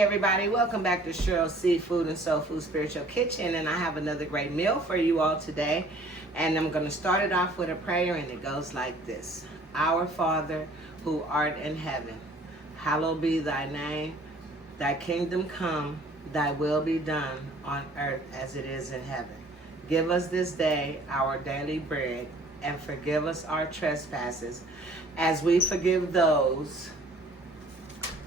Hey everybody, welcome back to Cheryls Seafood and Soul Food Spiritual Kitchen, and I have another great meal for you all today. And I'm going to start it off with a prayer, and it goes like this. Our Father, who art in heaven, hallowed be thy name. Thy kingdom come, thy will be done on earth as it is in heaven. Give us this day our daily bread, and forgive us our trespasses, as we forgive those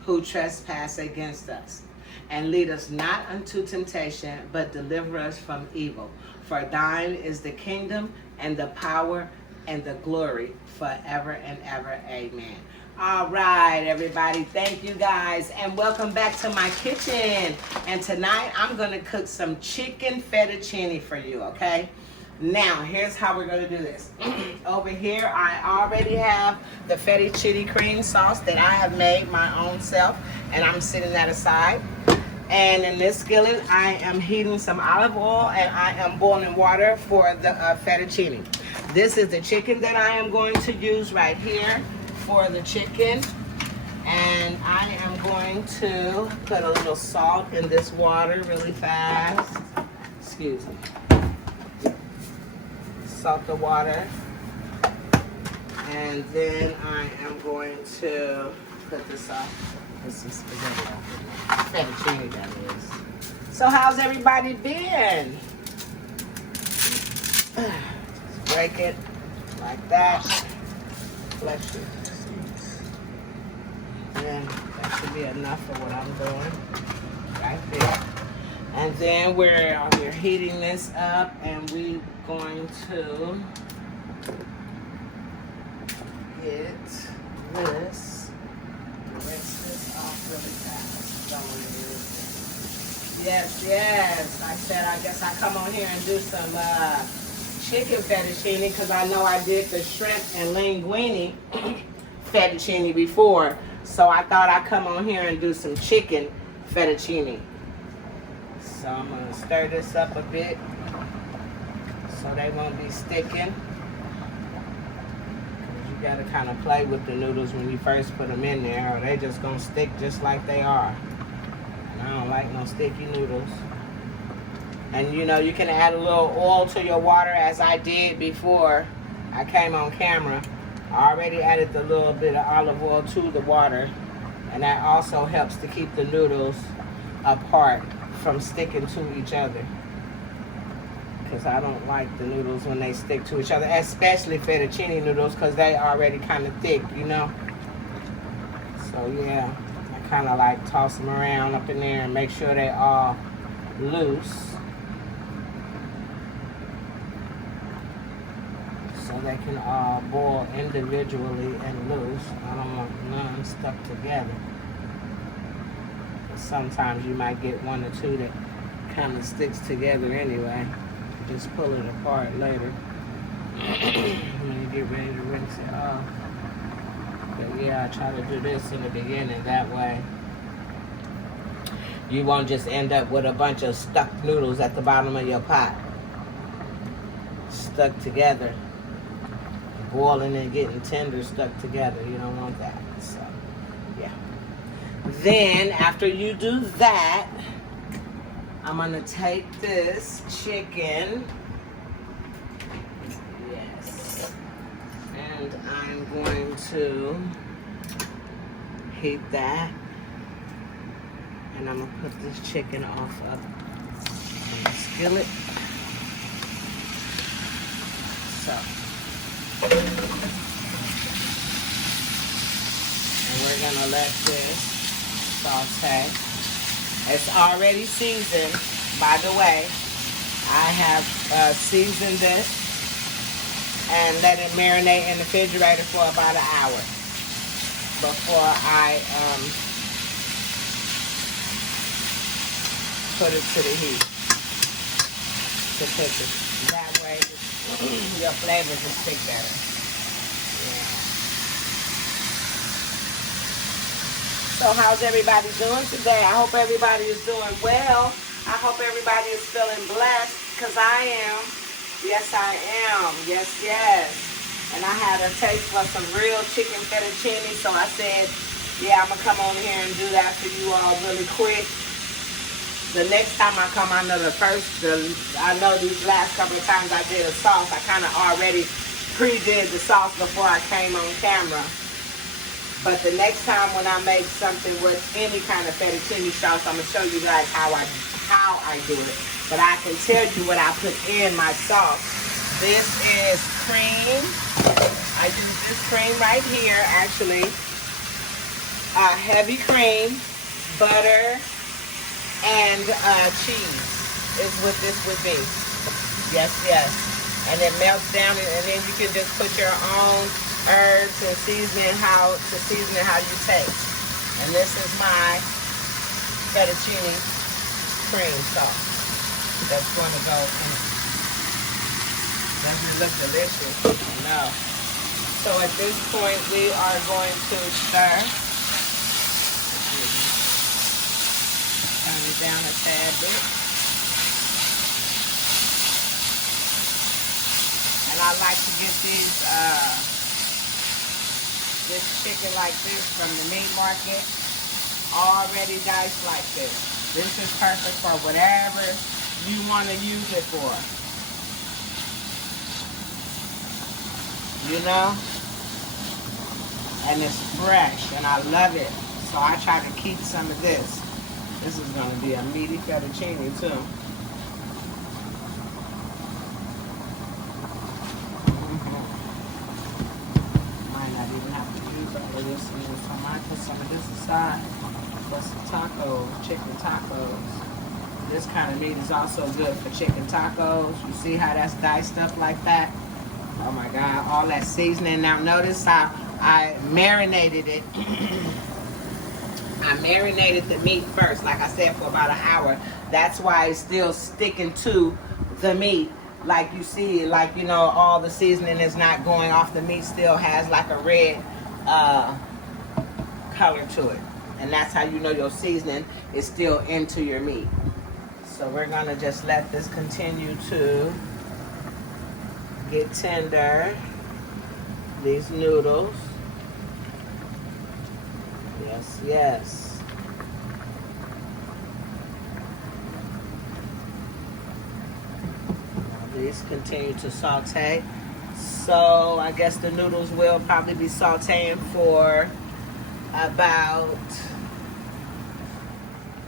who trespass against us. And lead us not unto temptation, but deliver us from evil. For thine is the kingdom, and the power, and the glory, forever and ever. Amen. All right, everybody. Thank you, guys. And welcome back to my kitchen. And tonight, I'm going to cook some chicken fettuccine for you, okay? Now, here's how we're going to do this. Over here, I already have the fettuccine cream sauce that I have made my own self, and I'm setting that aside. And in this skillet, I am heating some olive oil, and I am boiling water for the fettuccine. This is the chicken that I am going to use right here for the chicken. And I am going to put a little salt in this water really fast. Excuse me. Salt the water, and then I am going to put this off. Put some spaghetti off. Fettuccine, that is. So how's everybody been? Just break it like that. Bless you. And that should be enough for what I'm doing right there. And then we're heating this up, and we're going to get this, rinse this off really fast. Yes. I said I guess I come on here and do some chicken fettuccine, because I know I did the shrimp and linguine fettuccine before. So I thought I'd come on here and do some chicken fettuccine. So I'm going to stir this up a bit so they won't be sticking. You got to kind of play with the noodles when you first put them in there, or they just going to stick just like they are. And I don't like no sticky noodles. And you know, you can add a little oil to your water, as I did before I came on camera. I already added the little bit of olive oil to the water, and that also helps to keep the noodles apart from sticking to each other, because I don't like the noodles when they stick to each other, especially fettuccine noodles, because they already kind of thick, you know. So yeah, I kind of like toss them around up in there and make sure they all loose, so they can all boil individually and loose. I don't want none stuck together. Sometimes you might get one or two that kind of sticks together anyway. Just pull it apart later when you get ready to rinse it off. But yeah, I try to do this in the beginning. That way you won't just end up with a bunch of stuck noodles at the bottom of your pot, stuck together, boiling and getting tender, stuck together. You don't want that. So yeah. Then, after you do that, I'm going to take this chicken, yes, and I'm going to heat that, and I'm going to put this chicken off of the skillet. So, and we're going to let this saute. It's already seasoned, by the way. I have seasoned this and let it marinate in the refrigerator for about an hour before I put it to the heat to cook it. That way your flavors will stick better. So how's everybody doing today? I hope everybody is doing well. I hope everybody is feeling blessed, because I am. Yes, I am. Yes. And I had a taste for some real chicken fettuccine, so I said, Yeah, I'm gonna come on here and do that for you all really quick. The next time I come, I know I know these last couple of times I did a sauce, I kind of already pre-did the sauce before I came on camera. But the next time when I make something with any kind of fettuccine sauce, I'm gonna show you guys how I do it. But I can tell you what I put in my sauce. This is cream. I use this cream right here, actually. Heavy cream, butter, and cheese is what this would be. Yes, yes. And it melts down, and then you can just put your own herbs and season it how you taste. And this is my fettuccine cream sauce that's going to go in it. Doesn't it look delicious? I know. So at this point, we are going to stir. Turn it down a tad bit. And I like to get this chicken like this from the meat market, already diced like this. This is perfect for whatever you want to use it for. You know? And it's fresh, and I love it. So I try to keep some of this. This is going to be a meaty fettuccine too. Might not even have to use all of this. I might put some of this aside for some tacos, chicken tacos. This kind of meat is also good for chicken tacos. You see how that's diced up like that? Oh my God, all that seasoning. Now notice how I marinated it. I marinated the meat first, like I said, for about an hour. That's why it's still sticking to the meat. Like you see, like, you know, all the seasoning is not going off. The meat still has like a red color to it. And that's how you know your seasoning is still into your meat. So we're gonna just let this continue to get tender. These noodles. Yes, yes. These continue to saute. So I guess the noodles will probably be sauteing for about,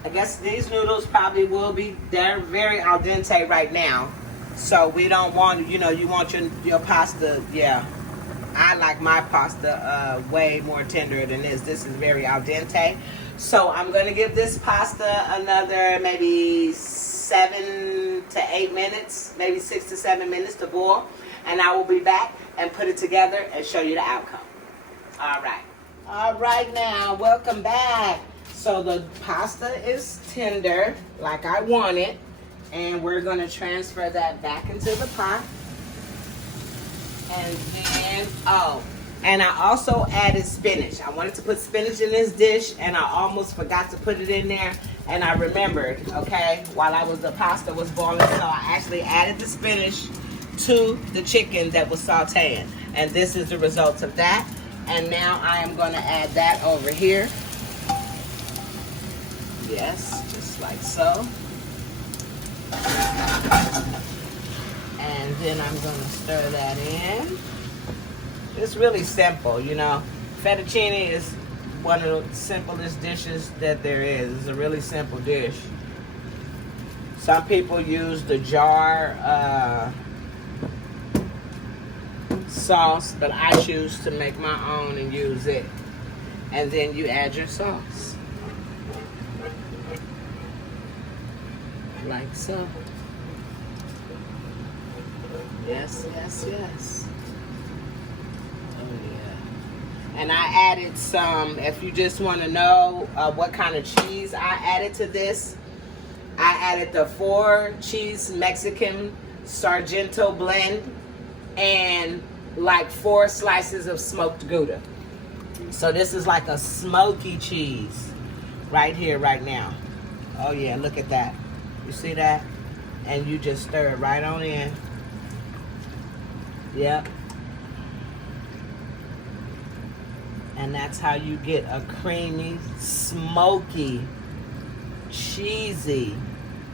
I guess these noodles probably will be, they're very al dente right now. So we don't want, you know, you want your pasta, yeah. I like my pasta way more tender than this. This is very al dente. So I'm going to give this pasta another maybe 7 to 8 minutes, maybe 6 to 7 minutes to boil. And I will be back and put it together and show you the outcome. All right. All right now, welcome back. So the pasta is tender like I want it. And we're going to transfer that back into the pot. And then, and I also added spinach. I wanted to put spinach in this dish, and I almost forgot to put it in there. And I remembered, okay, while the pasta was boiling, so I actually added the spinach to the chicken that was sauteing. And this is the result of that. And now I am going to add that over here. Yes, just like so. And then I'm going to stir that in. It's really simple, you know. Fettuccine is one of the simplest dishes that there is. It's a really simple dish. Some people use the jar sauce, but I choose to make my own and use it. And then you add your sauce. Like so. Yes, yes, yes. Oh yeah. And I added some, if you just want to know what kind of cheese I added to this, I added the 4 cheese Mexican Sargento blend and like 4 slices of smoked Gouda. So this is like a smoky cheese right here, right now. Oh yeah, look at that. You see that? And you just stir it right on in. Yep. And that's how you get a creamy, smoky, cheesy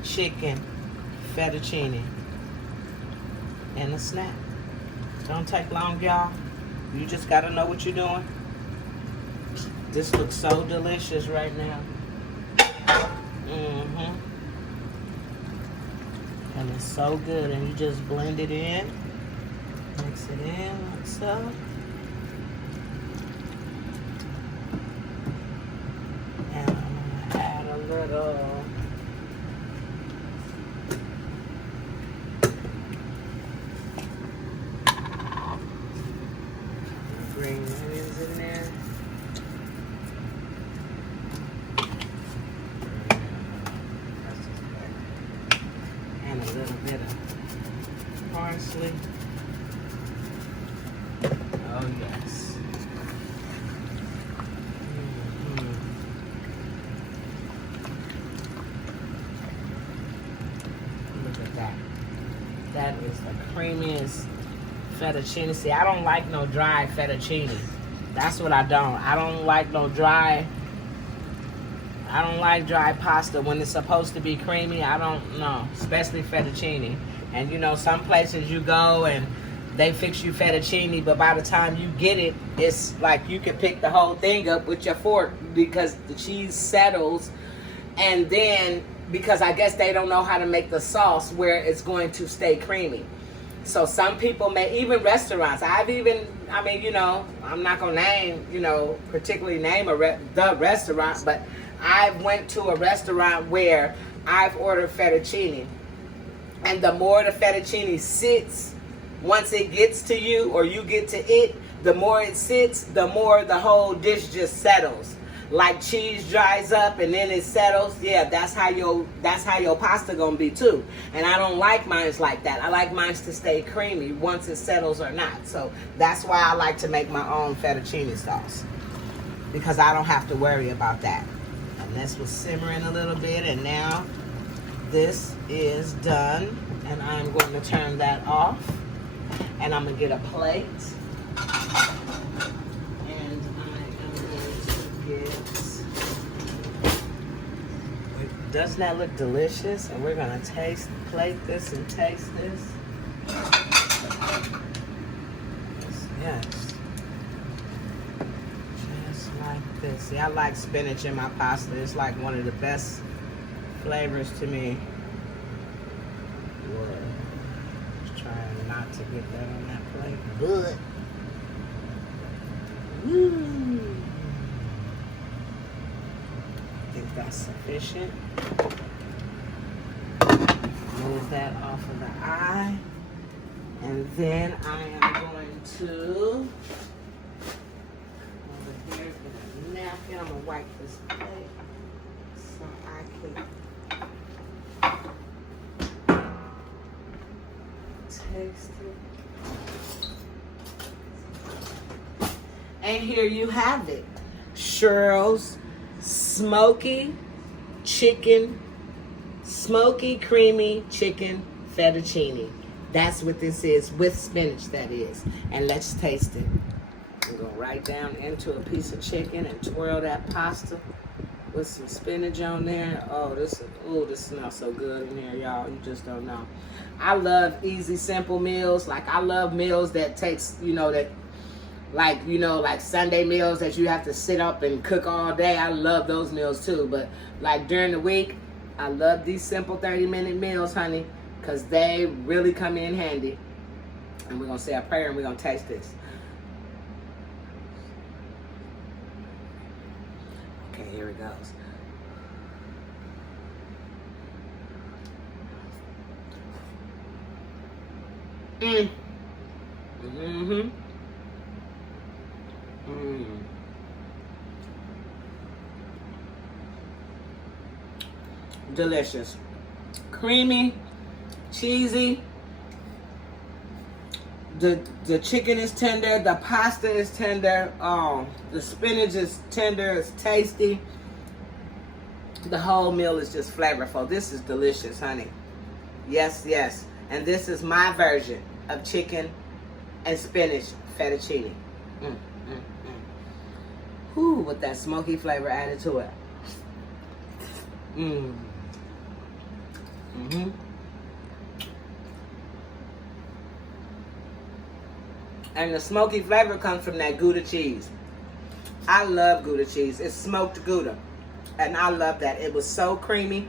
chicken fettuccine and a snack. Don't take long, y'all. You just gotta know what you're doing. This looks so delicious right now. And it's so good. And you just blend it in. Mix it in like so. And I'm gonna add a little green onions in there. And a little bit of parsley. Oh yes. Look at that. That is the creamiest fettuccine. See, I don't like no dry fettuccine. That's what I don't. I don't like no dry. I don't like dry pasta when it's supposed to be creamy. I don't know, especially fettuccine. And you know, some places you go and they fix you fettuccine, but by the time you get it, it's like you can pick the whole thing up with your fork because the cheese settles. And then, because I guess they don't know how to make the sauce where it's going to stay creamy. So some people may, even restaurants, I mean, you know, I'm not going to name, you know, particularly name the restaurant, but I went to a restaurant where I've ordered fettuccine. And the more the fettuccine sits, once it gets to you or you get to it, the more it sits, the more the whole dish just settles. Like cheese dries up and then it settles. Yeah, that's how your pasta gonna be too. And I don't like mine like that. I like mine to stay creamy once it settles or not. So that's why I like to make my own fettuccine sauce, because I don't have to worry about that. And this was simmering a little bit, and now this is done, and I'm going to turn that off, and I'm gonna get a plate. Doesn't that look delicious? And we're gonna plate this and taste this. Yes. Just like this. See, I like spinach in my pasta. It's like one of the best flavors to me. Just trying not to get that on that plate. Good. Woo. I think that's sufficient. Move that off of the eye. And then I am going to, over here, get a napkin. I'm going to wipe this plate so I can taste it. And here you have it. Cheryls smoky creamy chicken fettuccine. That's what this is, with spinach, that is. And let's taste it. I'm gonna right down into a piece of chicken and twirl that pasta with some spinach on there. Oh, this smells so good in here, y'all. You just don't know. I love easy, simple meals. Like, I love meals that takes, like Sunday meals that you have to sit up and cook all day. I love those meals too. But like during the week, I love these simple 30-minute meals, honey, because they really come in handy. And we're going to say a prayer and we're going to taste this. Okay, here it goes. Delicious. Creamy, cheesy. The chicken is tender. The pasta is tender. The spinach is tender. It's tasty. The whole meal is just flavorful. This is delicious, honey. Yes, yes. And this is my version of chicken and spinach fettuccine. Whew, with that smoky flavor added to it. And the smoky flavor comes from that Gouda cheese. I love Gouda cheese. It's smoked Gouda. And I love that. It was so creamy.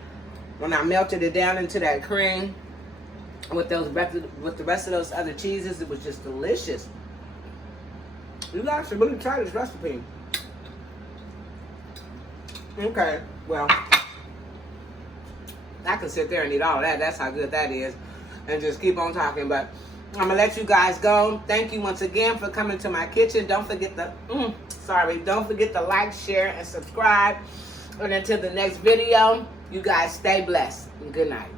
When I melted it down into that cream with the rest of those other cheeses, it was just delicious. You guys should really try this recipe. Okay, well, I can sit there and eat all of that. That's how good that is. And just keep on talking. But I'm going to let you guys go. Thank you once again for coming to my kitchen. Don't forget to, don't forget to like, share, and subscribe. And until the next video, you guys stay blessed. And good night.